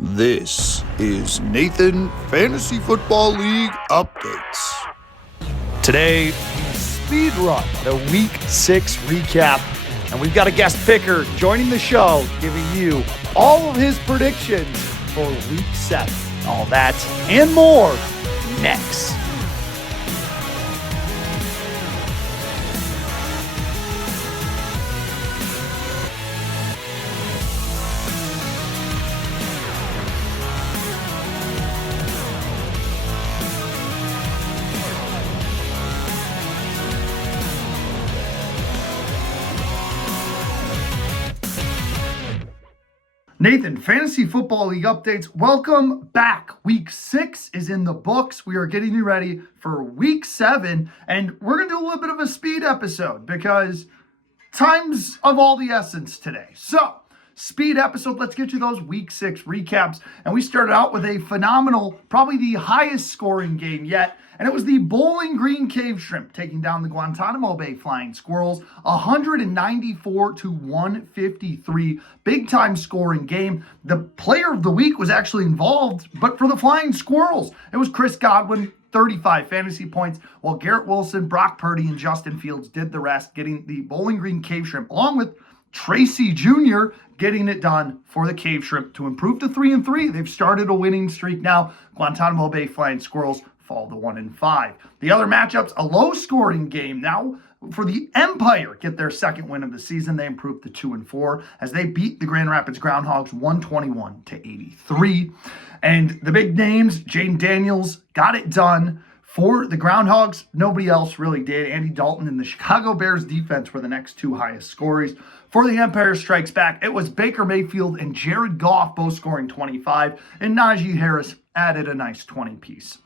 This is Nathan Fantasy Football League Updates. Today, speed run the Week 6 recap, and we've got a guest picker joining the show, giving you all of his predictions for Week 7. All that and more next. Nathan, Fantasy Football League Updates. Welcome back. Week 6 is in the books. We are getting you ready for Week 7, and we're going to do a little bit of a speed episode because time's of all the essence today. So, speed episode, let's get you those Week 6 recaps. And we started out with a phenomenal, probably the highest scoring game yet, and it was the Bowling Green Cave Shrimp taking down the Guantanamo Bay Flying Squirrels, 194-153. Big time scoring game. The player of the week was actually involved, but for the Flying Squirrels, it was Chris Godwin, 35 fantasy points, while Garrett Wilson, Brock Purdy, and Justin Fields did the rest, getting the Bowling Green Cave Shrimp, along with Tracy Jr. getting it done for the Cave Shrimp to improve to 3-3. They've started a winning streak now. Guantanamo Bay Flying Squirrels fall to 1-5. The other matchups, a low-scoring game now for the Empire, get their second win of the season. They improved to 2-4 as they beat the Grand Rapids Groundhogs 121-83. And the big names, Jaden Daniels got it done for the Groundhogs. Nobody else really did. Andy Dalton and the Chicago Bears defense were the next two highest scorers. For the Empire Strikes Back, it was Baker Mayfield and Jared Goff both scoring 25, and Najee Harris added a nice 20-piece.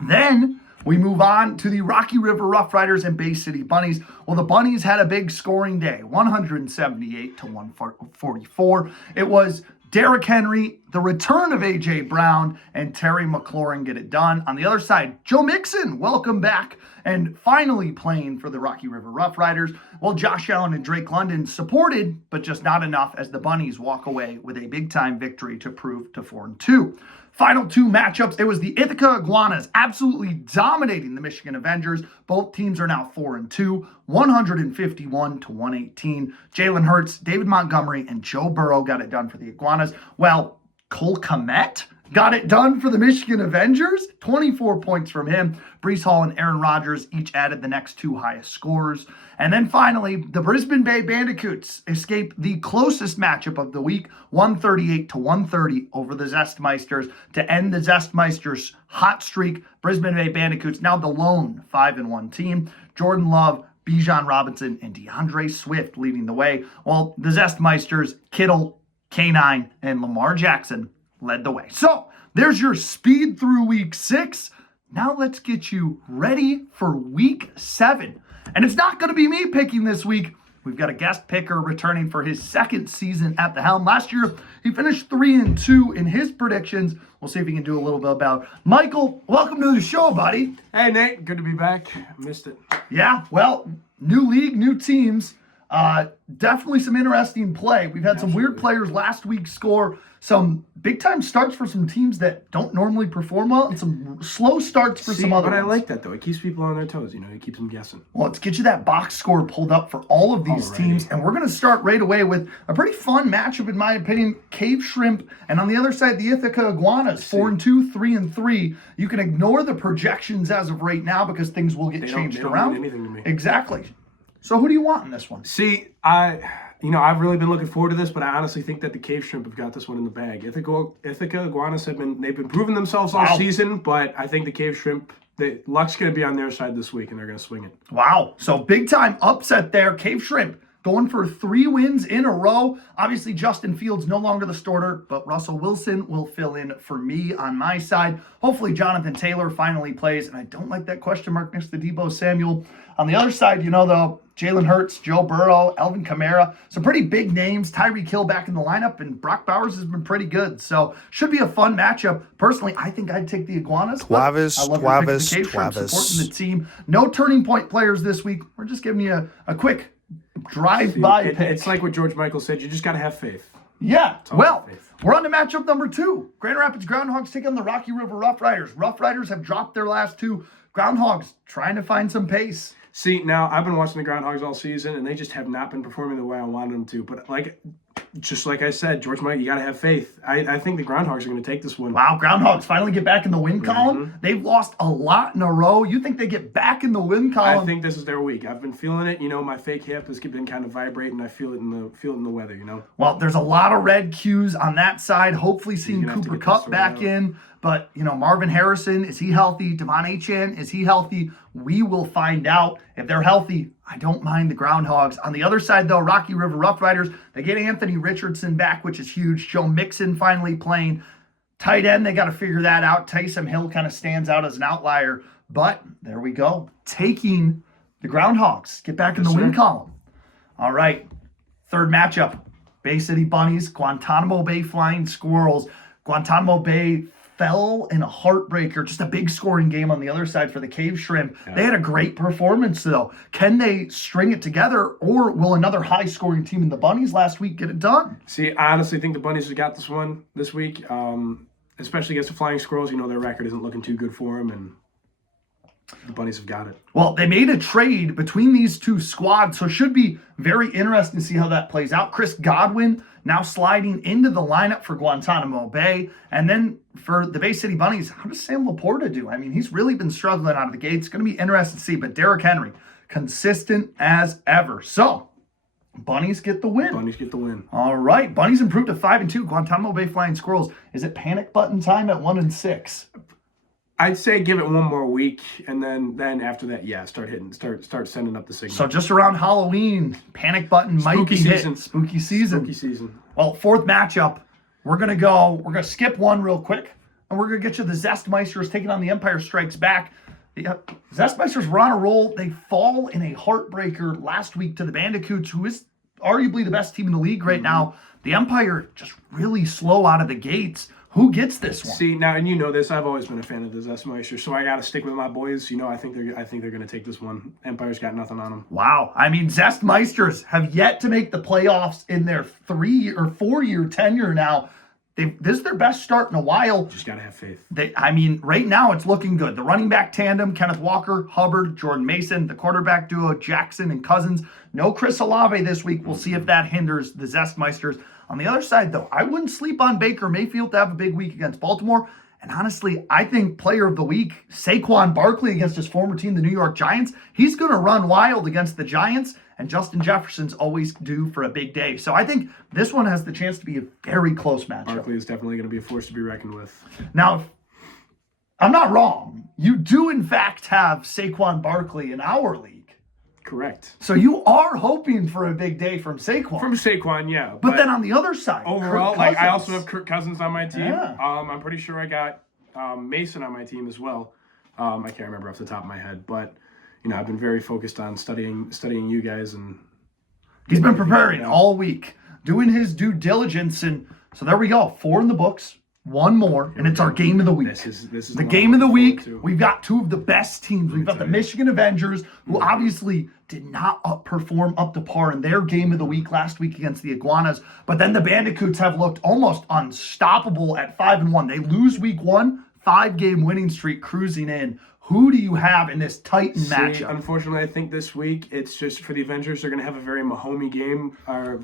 Then we move on to the Rocky River Rough Riders and Bay City Bunnies. Well, the Bunnies had a big scoring day, 178-144. It was Derrick Henry, the return of A.J. Brown, and Terry McLaurin get it done. On the other side, Joe Mixon, welcome back, and finally playing for the Rocky River Rough Riders. Well, Josh Allen and Drake London supported, but just not enough as the Bunnies walk away with a big-time victory to prove to 4-2. Final two matchups, it was the Ithaca Iguanas absolutely dominating the Michigan Avengers. Both teams are now 4-2, 151-118. Jalen Hurts, David Montgomery, and Joe Burrow got it done for the Iguanas. Well, Cole Kmet got it done for the Michigan Avengers. 24 points from him. Breece Hall and Aaron Rodgers each added the next two highest scorers. And then finally, the Brisbane Bay Bandicoots escape the closest matchup of the week, 138-130 over the Zestmeisters to end the Zestmeisters' hot streak. Brisbane Bay Bandicoots now the lone 5-1 team. Jordan Love, Bijan Robinson, and DeAndre Swift leading the way, while the Zestmeisters, Kittle, K9, and Lamar Jackson led the way. So there's your speed through Week 6. Now let's get you ready for Week 7. And it's not going to be me picking this week. We've got a guest picker returning for his second season at the helm. Last year, he finished 3-2 in his predictions. We'll see if he can do a little bit about. Michael, welcome to the show, buddy. Hey, Nate. Good to be back. I missed it. Yeah, well, new league, new teams. Definitely some interesting play. We've had some weird players last week score some big-time starts for some teams that don't normally perform well, and some slow starts for some other ones. But I like that, though. It keeps people on their toes. It keeps them guessing. Well, let's get you that box score pulled up for all of these teams, and we're going to start right away with a pretty fun matchup, in my opinion. Cave Shrimp, and on the other side, the Ithaca Iguanas, 4-2, 3-3. You can ignore the projections as of right now because things will get changed around. They don't mean anything to me. Exactly. So who do you want in this one? See, I've really been looking forward to this, but I honestly think that the Cave Shrimp have got this one in the bag. Ithaca Iguanas they've been proving themselves all season, but I think the Cave Shrimp, the luck's going to be on their side this week, and they're going to swing it. Wow. So big time upset there. Cave Shrimp going for 3 wins in a row. Obviously, Justin Fields no longer the starter, but Russell Wilson will fill in for me on my side. Hopefully, Jonathan Taylor finally plays, and I don't like that question mark next to Deebo Samuel. On the other side, though, Jalen Hurts, Joe Burrow, Alvin Kamara, some pretty big names. Tyreek Hill back in the lineup, and Brock Bowers has been pretty good. So should be a fun matchup. Personally, I think I'd take the Iguanas. Travis. Supporting the team. No turning point players this week. We're just giving you a quick drive-by pick. It's like what George Michael said. You just got to have faith. Yeah. Well, We're on to matchup number 2. Grand Rapids Groundhogs take on the Rocky River Rough Riders. Rough Riders have dropped their last 2. Groundhogs trying to find some pace. See, now I've been watching the Groundhogs all season, and they just have not been performing the way I wanted them to. But just like I said, George Mike, you got to have faith. I think the Groundhogs are going to take this one. Wow, Groundhogs finally get back in the win column. They've lost a lot in a row. You think they get back in the win column? I think this is their week. I've been feeling it. My fake hip has been kind of vibrating. I feel it in the weather. Well, there's a lot of red cues on that side. Hopefully, seeing Cooper Kupp back in. But, Marvin Harrison, is he healthy? Devon Achane, is he healthy? We will find out. If they're healthy, I don't mind the Groundhogs. On the other side, though, Rocky River Rough Riders, they get Anthony Richardson back, which is huge. Joe Mixon finally playing. Tight end, they got to figure that out. Taysom Hill kind of stands out as an outlier. But there we go. Taking the Groundhogs. Get back in the win column. All right. Third matchup. Bay City Bunnies, Guantanamo Bay Flying Squirrels. Guantanamo Bay fell in a heartbreaker, just a big scoring game on the other side for the Cave Shrimp. Yeah. They had a great performance, though. Can they string it together, or will another high-scoring team in the Bunnies last week get it done? See, I honestly think the Bunnies have got this one this week, especially against the Flying Squirrels. Their record isn't looking too good for them, and the Bunnies have got it. Well, they made a trade between these two squads, so it should be very interesting to see how that plays out. Chris Godwin now sliding into the lineup for Guantanamo Bay. And then for the Bay City Bunnies, how does Sam Laporta do? I mean, he's really been struggling out of the gate. It's going to be interesting to see. But Derrick Henry, consistent as ever. So, Bunnies get the win. Bunnies get the win. All right. Bunnies improved to 5-2. Guantanamo Bay Flying Squirrels. Is it panic button time at 1-6? I'd say give it one more week, and then after that, start sending up the signal. So just around Halloween, panic button might be hit. Spooky season. Spooky season. Well, fourth matchup, we're gonna skip one real quick, and we're gonna get you the Zestmeisters taking on the Empire Strikes Back. The Zestmeisters were on a roll. They fall in a heartbreaker last week to the Bandicoots, who is arguably the best team in the league right now. The Empire just really slow out of the gates. Who gets this one? See, now, and you know this, I've always been a fan of the Zestmeisters, so I got to stick with my boys. I think they're going to take this one. Empire's got nothing on them. Wow. I mean, Zestmeisters have yet to make the playoffs in their 3 or 4 year tenure now. This is their best start in a while. Just got to have faith. Right now it's looking good. The running back tandem, Kenneth Walker, Hubbard, Jordan Mason, the quarterback duo, Jackson and Cousins. No Chris Olave this week. We'll see if that hinders the Zestmeisters. On the other side, though, I wouldn't sleep on Baker Mayfield to have a big week against Baltimore. And honestly, I think player of the week, Saquon Barkley against his former team, the New York Giants, he's going to run wild against the Giants. And Justin Jefferson's always due for a big day. So I think this one has the chance to be a very close matchup. Barkley is definitely going to be a force to be reckoned with. Now, if I'm not wrong, you do in fact have Saquon Barkley in our league. Correct. So you are hoping for a big day from Saquon. From Saquon, yeah. But then on the other side, overall, I also have Kirk Cousins on my team. Yeah. I'm pretty sure I got Mason on my team as well. I can't remember off the top of my head, but I've been very focused on studying you guys, and he's been preparing all week, doing his due diligence, and so there we go. 4 in the books. One more, and it's our game of the week. This is the game of the week. We've got 2 of the best teams. We've got the Michigan Avengers, who obviously did not perform up to par in their game of the week last week against the Iguanas. But then the Bandicoots have looked almost unstoppable at 5-1. They lose week 1, 5-game winning streak cruising in. Who do you have in this Titan matchup? Unfortunately, I think this week it's just for the Avengers. They're going to have a very Mahomes game, or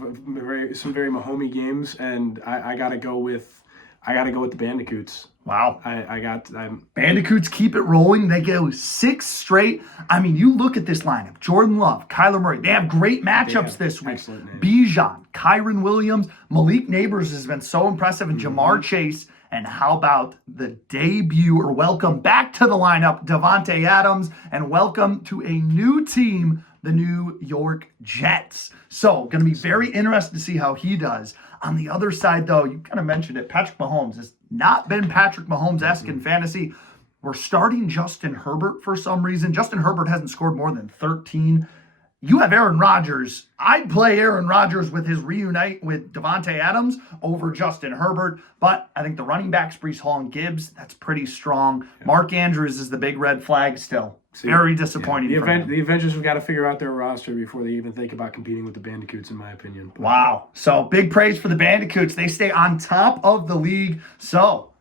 some very Mahomes games, and I got to go with the Bandicoots. Wow. I'm Bandicoots keep it rolling. They go 6 straight. I mean, you look at this lineup. Jordan Love, Kyler Murray. They have great matchups this week. Bijan, Kyron Williams, Malik Neighbors has been so impressive, and Jamar Chase. And how about the debut or welcome back to the lineup, Davante Adams, and welcome to a new team, the New York Jets. So going to be very interesting to see how he does. On the other side, though, you kind of mentioned it, Patrick Mahomes has not been Patrick Mahomes-esque in fantasy. We're starting Justin Herbert for some reason. Justin Herbert hasn't scored more than 13. You have Aaron Rodgers. I'd play Aaron Rodgers with his reunite with Davante Adams over Justin Herbert, but I think the running backs, Breece Hall and Gibbs, that's pretty strong. Yeah. Mark Andrews is the big red flag still. Very disappointing. The for him. Avengers have got to figure out their roster before they even think about competing with the Bandicoots, in my opinion. Wow. So big praise for the Bandicoots. They stay on top of the league. So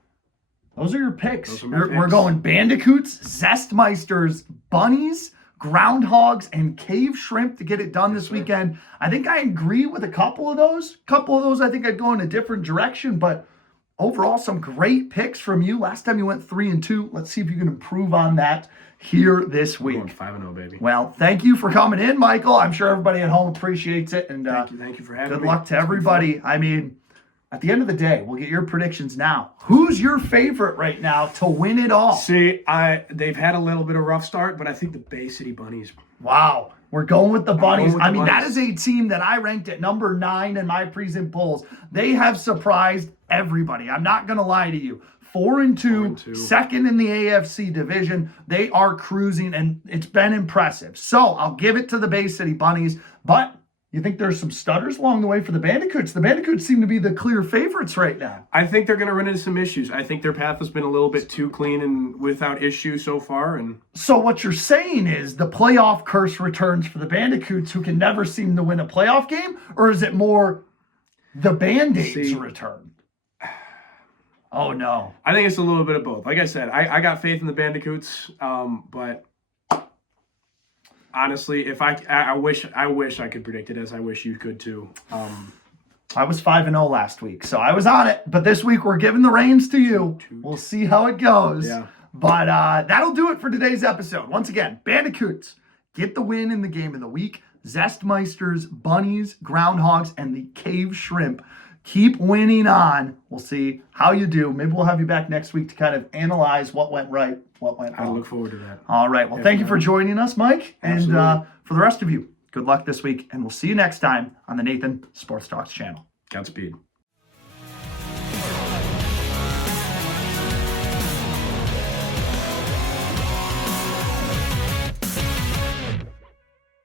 those are your picks. Those are my We're picks. going Bandicoots, Zestmeisters, Bunnies, Groundhogs, and Cave Shrimp to get it done this weekend. I think I agree with a couple of those. I think I'd go in a different direction, but overall, some great picks from you. Last time you went 3-2. Let's see if you can improve on that here this week. Going 5-0, baby. Well, thank you for coming in, Michael. I'm sure everybody at home appreciates it. And Thank you for having me. good luck to everybody. I mean, at the end of the day, we'll get your predictions now. Who's your favorite right now to win it all? See, they've had a little bit of a rough start, but I think the Bay City Bunnies. Wow. We're going with the Bunnies. going with the that is Bunnies. a team that I ranked at number 9 in my preseason polls. They have surprised everybody. I'm not going to lie to you. 4-2, second in the AFC division. They are cruising, and it's been impressive. So I'll give it to the Bay City Bunnies, but you think there's some stutters along the way for the Bandicoots? The Bandicoots seem to be the clear favorites right now. I think they're going to run into some issues. I think their path has been a little bit too clean and without issue so far. And So what you're saying is the playoff curse returns for the Bandicoots, who can never seem to win a playoff game? Or is it more the Band-Aids return? Oh, no. I think it's a little bit of both. Like I said, I got faith in the Bandicoots, but honestly, if I wish I could predict it, as I wish you could too. I was 5-0 last week, so I was on it. But this week we're giving the reins to you. We'll see how it goes. Yeah. But that'll do it for today's episode. Once again, Bandicoots get the win in the game of the week. Zestmeisters, Bunnies, Groundhogs, and the Cave Shrimp keep winning on. We'll see how you do. Maybe we'll have you back next week to kind of analyze what went right, what went wrong. I look forward to that. All right. Well, thank you for joining us, Mike. Absolutely. And for the rest of you, good luck this week. And we'll see you next time on the Nathan Sports Talks channel. Godspeed.